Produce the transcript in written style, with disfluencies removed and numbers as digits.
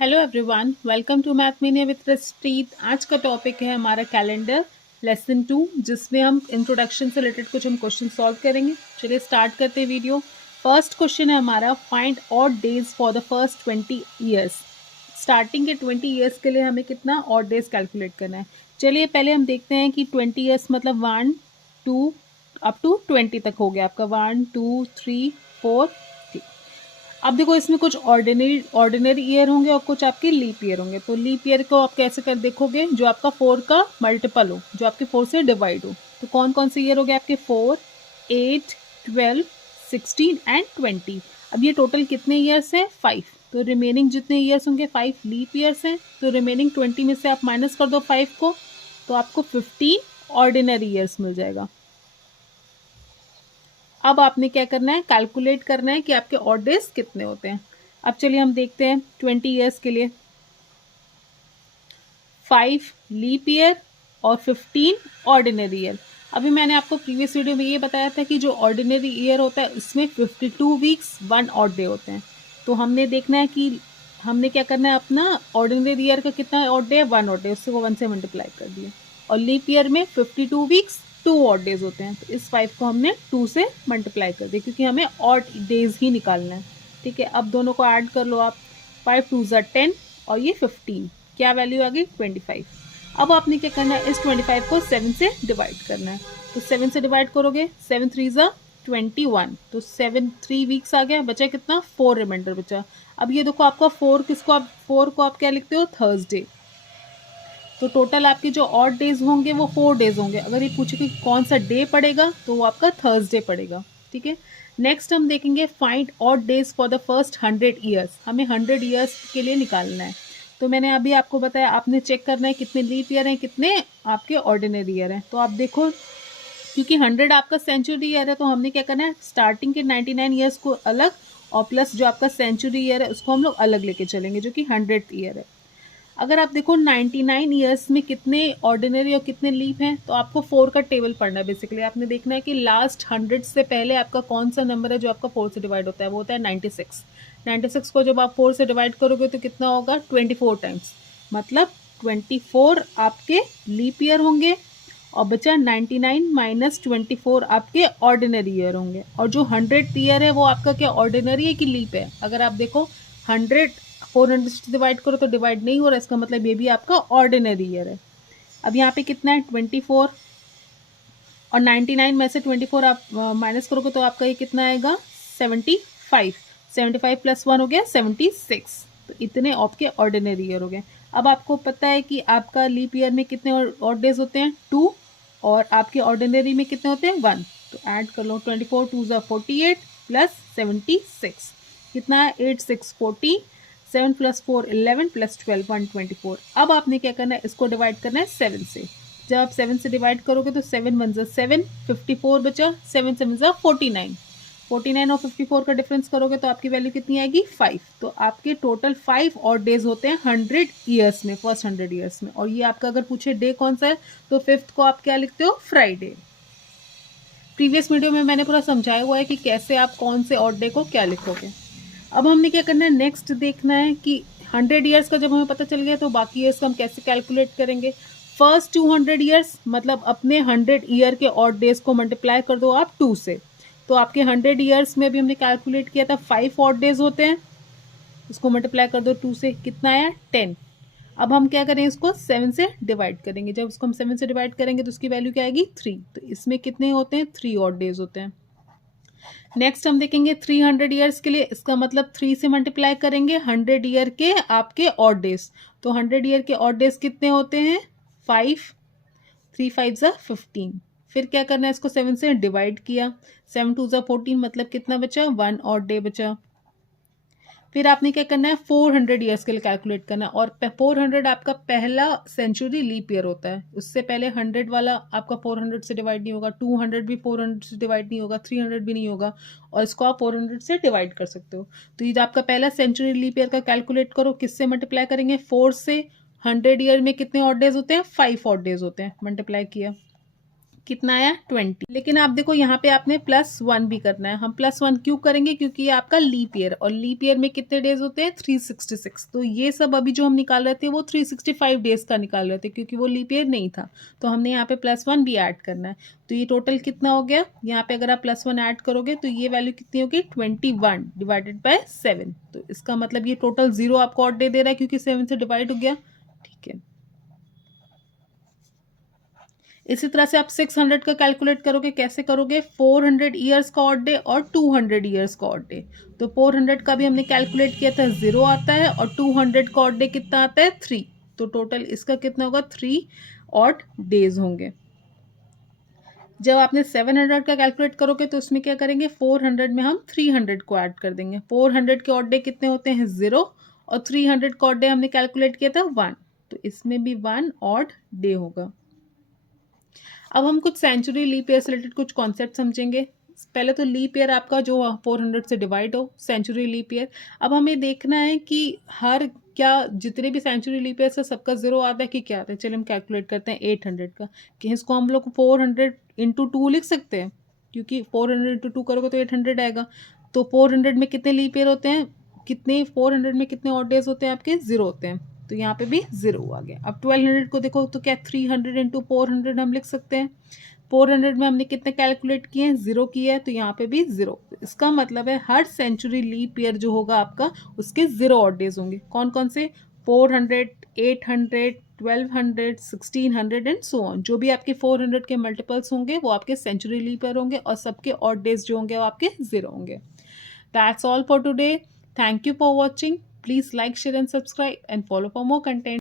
Hello everyone, welcome to math mania with Raspreet. आज का topic है हमारा कैलेंडर लेसन 2, जिसमें हम इंट्रोडक्शन से रिलेटेड कुछ हम क्वेश्चन सॉल्व करेंगे। चलिए स्टार्ट करते हैं वीडियो। फर्स्ट क्वेश्चन है हमारा, find odd days for the first 20 years. Starting के 20 ईयर्स के लिए हमें कितना ऑड डेज कैलकुलेट करना है। चलिए पहले हम देखते हैं कि 20 ईयर्स मतलब 1 2 अप टू 20 तक हो गया आपका 1 2 3 4। अब देखो इसमें कुछ ऑर्डिनरी ईयर होंगे और कुछ आपके लीप ईयर होंगे। तो लीप ईयर को आप कैसे कर देखोगे, जो आपका 4 का मल्टीपल हो, जो आपके 4 से डिवाइड हो। तो कौन कौन से ईयर हो गए आपके 4 8 12 16 एंड 20। अब ये टोटल कितने ईयर्स हैं 5। तो रिमेनिंग जितने ईयर्स होंगे 5 लीप ईयर्स हैं। तो रिमेनिंग 20 में से आप माइनस कर दो 5 को, तो आपको 15 ऑर्डिनरी ईयर्स मिल जाएगा। अब आपने क्या करना है, कैलकुलेट करना है कि आपके ऑड डेज कितने होते हैं। अब चलिए हम देखते हैं 20 ईयर्स के लिए 5 लीप ईयर और 15 ऑर्डिनरी ईयर। अभी मैंने आपको प्रीवियस वीडियो में ये बताया था कि जो ऑर्डिनरी ईयर होता है उसमें 52 वीक्स 1 ऑड डे होते हैं। तो हमने देखना है कि हमने क्या करना है, अपना ऑर्डिनरी ईयर का कितना ऑड डे है 1 ऑड डे, उससे वो 1 से मल्टीप्लाई कर दिया। और लीप ईयर में 52 वीक्स 2 ऑड डेज होते हैं। तो इस 5 को हमने 2 से मल्टीप्लाई कर दिया क्योंकि हमें ऑड डेज ही निकालना है। ठीक है, अब दोनों को ऐड कर लो आप। 5 2 ज़ा 10 और ये 15, क्या वैल्यू आ गई 25। अब आपने क्या करना है, इस 25 को 7 से डिवाइड करना है। तो 7 से डिवाइड करोगे 7 3 ज़ा 21, तो 7 3 वीक्स आ गया, बचा कितना 4 रिमाइंडर बचा। अब ये देखो आपका 4 को आप क्या लिखते हो थर्सडे। तो टोटल आपके जो ऑड डेज होंगे वो 4 डेज होंगे। अगर ये पूछे कि कौन सा डे पड़ेगा तो वो आपका थर्सडे पड़ेगा। ठीक है, नेक्स्ट हम देखेंगे find odd days for the first 100 years. हमें 100 ईयर्स के लिए निकालना है। तो मैंने अभी आपको बताया, आपने चेक करना है कितने लीप ईयर हैं, कितने आपके ऑर्डिनरी ईयर हैं। तो आप देखो, क्योंकि 100 आपका सेंचुरी ईयर है, तो हमने क्या करना है, स्टार्टिंग के 99 ईयर्स को अलग और प्लस जो आपका सेंचुरी ईयर है उसको हम लोग अलग लेके चलेंगे, जो कि 100th ईयर है। अगर आप देखो 99 ईयर्स में कितने ऑर्डिनरी और कितने लीप हैं, तो आपको 4 का टेबल पढ़ना है। बेसिकली आपने देखना है कि लास्ट 100 से पहले आपका कौन सा नंबर है जो आपका 4 से डिवाइड होता है। वो होता है 96। 96 को जब आप 4 से डिवाइड करोगे तो कितना होगा 24 टाइम्स, मतलब 24 आपके लीप ईयर होंगे और बचा 99 माइनस 24 आपके ऑर्डिनरी ईयर होंगे। और जो 100th ईयर है वो आपका क्या ऑर्डिनरी है कि लीप है। अगर आप देखो 100 400 से डिवाइड करो तो डिवाइड नहीं हो रहा, इसका मतलब ये भी आपका ऑर्डिनरी ईयर है। अब यहाँ पे कितना है 24 और 99 में से 24 आप माइनस करोगे तो आपका ये कितना आएगा 75। 75 प्लस 1 हो गया 76। तो इतने आपके ऑर्डिनरी ईयर हो गए। अब आपको पता है कि आपका लीप ईयर में कितने ऑड डेज होते हैं 2, और आपके ऑर्डिनरी में कितने होते हैं 1। तो ऐड कर लो 24 2 ज़ा 48 प्लस 76, कितना है 8 6 40, 7 प्लस 4 11 प्लस 12 124। अब आपने क्या करना है, इसको डिवाइड करना है 7 से। जब आप 7 से डिवाइड करोगे तो 7 1 ज़ा 7, 54 बचा, 7 7 ज़ा 49। 49 और 54 का डिफरेंस करोगे तो आपकी वैल्यू कितनी आएगी 5। तो आपके टोटल 5 और डेज होते हैं 100 ईयर्स में, फर्स्ट 100 ईयर्स में। और ये आपका अगर पूछे डे कौन सा है तो 5th को आप क्या लिखते हो फ्राइडे। प्रीवियस वीडियो में मैंने पूरा समझाया हुआ है कि कैसे आप कौन से ऑड डे को क्या लिखोगे। अब हमने क्या करना है, नेक्स्ट देखना है कि 100 ईयर्स का जब हमें पता चल गया तो बाकी ईयर्स का हम कैसे कैलकुलेट करेंगे। फर्स्ट 200 ईयर्स मतलब अपने 100 ईयर के ऑड डेज को मल्टीप्लाई कर दो आप 2 से। तो आपके 100 ईयर्स में अभी हमने कैलकुलेट किया था 5 ऑड डेज होते हैं, इसको मल्टीप्लाई कर दो 2 से, कितना आया 10। अब हम क्या करें, इसको 7 से डिवाइड करेंगे। जब इसको हम 7 से डिवाइड करेंगे तो उसकी वैल्यू क्या आएगी 3। तो इसमें कितने होते हैं 3 ऑड डेज होते हैं। नेक्स्ट हम देखेंगे 300 ईयर्स के लिए, इसका मतलब 3 से मल्टीप्लाई करेंगे 100 ईयर के आपके ऑड डेज। तो 100 ईयर के ऑड डेज कितने होते हैं 5, 3 5 ज़ा 15। फिर क्या करना है, इसको 7 से डिवाइड किया, 7 2 ज़ा 14, मतलब कितना बचा 1 ऑड डे बचा। फिर आपने क्या करना है 400 ईयर्स के लिए कैलकुलेट करना है, और 400 आपका पहला सेंचुरी लीप ईयर होता है। उससे पहले 100 वाला आपका 400 से डिवाइड नहीं होगा, 200 भी 400 से डिवाइड नहीं होगा, 300 भी नहीं होगा, और इसको आप 400 से डिवाइड कर सकते हो। तो ये आपका पहला सेंचुरी लीप ईयर का कैलकुलेट करो, किससे मल्टीप्लाई करेंगे 4 से। 100 ईयर में कितने ऑड डेज होते हैं 5 ऑड डेज होते हैं, मल्टीप्लाई किया। कितना आया 20। लेकिन आप देखो यहाँ पे आपने +1 भी करना है। हम +1 क्यों करेंगे? क्योंकि ये आपका लीप ईयर, और लीप ईयर में कितने डेज होते हैं? 366। तो ये सब अभी जो हम निकाल रहे थे वो 365 डेज का निकाल रहे थे, क्योंकि वो लीप ईयर नहीं था। तो हमने यहाँ पे +1 भी ऐड करना है। तो ये टोटल कितना हो गया? यहाँ पे अगर आप +1 ऐड करोगे तो ये वैल्यू कितनी होगी? 21 डिवाइडेड बाय 7। तो इसका मतलब ये टोटल 0 आपको ऑड डे दे रहा है, क्योंकि 7 से डिवाइड हो गया। ठीक है, इसी तरह से आप 600 का कैलकुलेट करोगे। कैसे करोगे? 400 ईयर्स का ऑड डे और 200 ईयर्स का ऑड डे। तो 400 का भी हमने कैलकुलेट किया था, 0 आता है, और 200 का ऑड डे कितना आता है? 3। तो टोटल इसका कितना होगा? 3 ऑड डेज होंगे। जब आपने 700 का कैलकुलेट करोगे तो उसमें क्या करेंगे? 400 में हम 300 को ऐड कर देंगे। 400 के ऑड डे कितने होते हैं? 0, और 300 का ऑड डे हमने कैलकुलेट किया था 1। तो इसमें भी 1 ऑड डे होगा। अब हम कुछ सेंचुरी लीप ईयर से रिलेटेड कुछ कॉन्सेप्ट समझेंगे। पहले तो लीप ईयर आपका जो 400 से डिवाइड हो, सेंचुरी लीप ईयर। अब हमें देखना है कि हर क्या जितने भी सेंचुरी लीप ईयर से सबका 0 आता है कि क्या आता है। चलिए हम कैलकुलेट करते हैं 800 का, कि इसको हम लोग 400 इंटू 2 लिख सकते हैं, क्योंकि 400 इंटू 2 करोगे तो 800 आएगा। तो 400 में कितने लीप ईयर होते हैं? कितने 400 में कितने ऑड डेज होते हैं आपके? 0 होते हैं। तो यहाँ पे भी 0 आ गया। अब 1200 को देखो तो क्या 300 इंटू 400 हम लिख सकते हैं। 400 में हमने कितने कैलकुलेट किए हैं? 0 किए हैं, तो यहाँ पे भी 0। इसका मतलब है हर सेंचुरी लीप ईयर जो होगा आपका, उसके 0 ऑड डेज होंगे। कौन कौन से? 400, 800, 1200, 1600 एंड सो ऑन। जो भी आपके 400 के मल्टीपल्स होंगे वो आपके सेंचुरी लीप ईयर होंगे, और सबके ऑड डेज जो होंगे वो आपके 0 होंगे। That's all for today. Thank you for watching. Please like, share and subscribe and follow for more content.